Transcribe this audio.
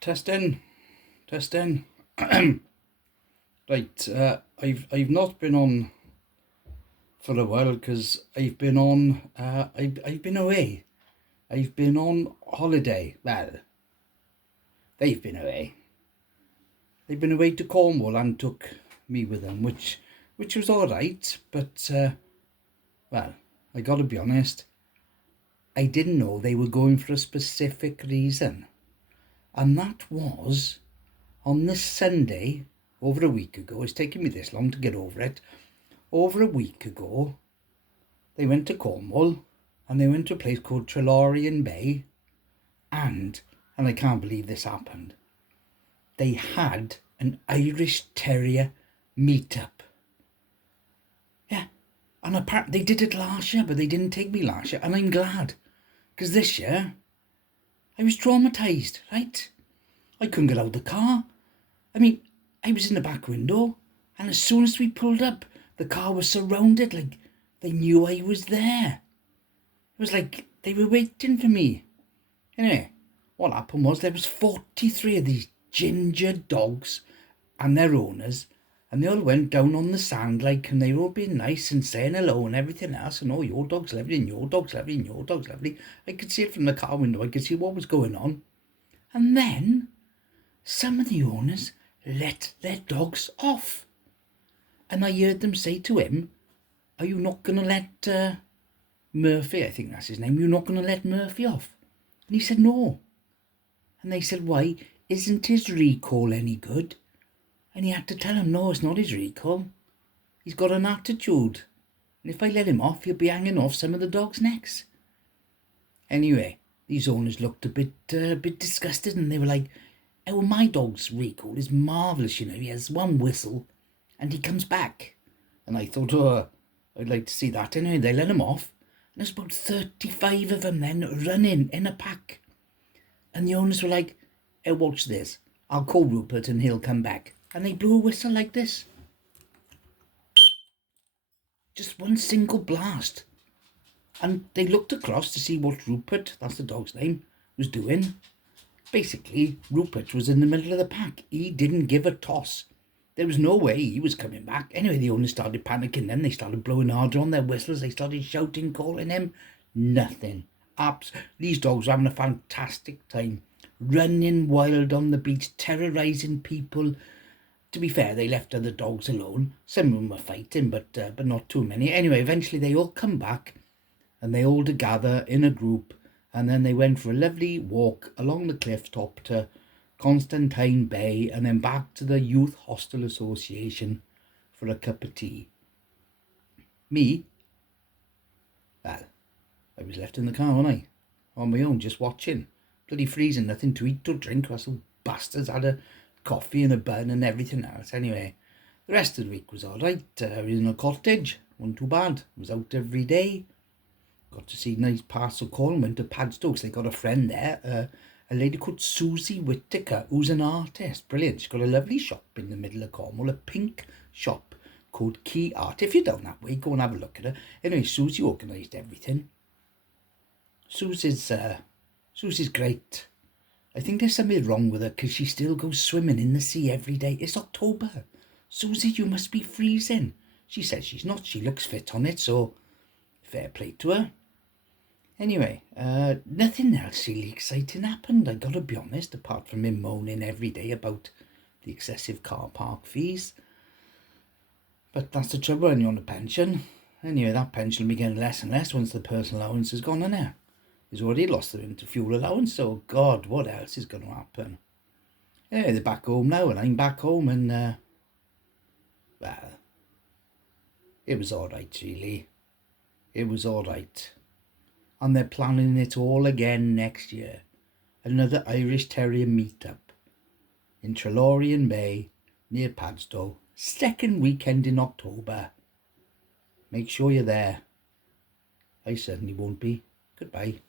Testing, testing. Right, I've not been on for a while because I've been on. I've been away. I've been on holiday. Well, they've been away. They've been away to Cornwall and took me with them, which was all right. But well, I got to be honest. I didn't know they were going for a specific reason, and that was on this Sunday over a week ago. It's taken me this long to get over it. Over a week ago, they went to Cornwall and they went to a place called Trelawney Bay, and I can't believe this happened. They had an Irish Terrier meetup. Yeah, and apparently they did it last year, but they didn't take me last year, and I'm glad, because this year I was traumatised, right? I couldn't get out of the car. I mean, I was in the back window, and as soon as we pulled up, the car was surrounded, like they knew I was there. It was like they were waiting for me. Anyway, what happened was there was 43 of these ginger dogs and their owners, and they all went down on the sand like, and they were all being nice and saying hello and everything else, and oh, your dog's lovely, and your dog's lovely, and your dog's lovely. I could see it from the car window. I could see what was going on. And then some of the owners let their dogs off. And I heard them say to him, are you not going to let Murphy, I think that's his name, you're not going to let Murphy off? And he said, no. And they said, why? Isn't his recall any good? And he had to tell him, no, it's not his recall. He's got an attitude. And if I let him off, he'll be hanging off some of the dogs' necks. Anyway, these owners looked a bit disgusted, and they were like, oh, my dog's recall is marvellous, you know. He has one whistle and he comes back. And I thought, oh, I'd like to see that. Anyway, they let him off. And there's about 35 of them then running in a pack. And the owners were like, hey, watch this. I'll call Rupert and he'll come back. And they blew a whistle like this. Just one single blast. And they looked across to see what Rupert, that's the dog's name, was doing. Basically, Rupert was in the middle of the pack. He didn't give a toss. There was no way he was coming back. Anyway, the owners started panicking. Then they started blowing harder on their whistles. They started shouting, calling him. Nothing. These dogs were having a fantastic time. Running wild on the beach, terrorising people. To be fair, they left other dogs alone. Some of them were fighting, but not too many. Anyway, eventually they all come back and they all gather in a group, and then they went for a lovely walk along the cliff top to Constantine Bay, and then back to the Youth Hostel Association for a cup of tea. Me? Well, I was left in the car, wasn't I? On my own, just watching. Bloody freezing, nothing to eat or drink. Some bastards had a coffee and a bun and everything else. Anyway, the rest of the week was all right. I was in a cottage, wasn't too bad. I was out every day. Got to see nice parts of Cornwall. Went to Padstow. They got a friend there, a lady called Susie Whittaker, who's an artist. Brilliant. She's got a lovely shop in the middle of Cornwall, a pink shop called Key Art. If you're down that way, go and have a look at her. Anyway, Susie organised everything. Susie's great. I think there's something wrong with her because she still goes swimming in the sea every day. It's October. Susie, you must be freezing. She says she's not. She looks fit on it, so fair play to her. Anyway, nothing else really exciting happened, I gotta be honest, apart from him moaning every day about the excessive car park fees. But that's the trouble when you're on a pension. Anyway, that pension will be getting less and less once the personal allowance is gone in there. He's already lost the winter fuel allowance, so God, what else is going to happen? Anyway, they're back home now, and I'm back home, and, well, it was alright, really. It was alright. And they're planning it all again next year. Another Irish Terrier meetup in Trelawney Bay near Padstow, second weekend in October. Make sure you're there. I certainly won't be. Goodbye.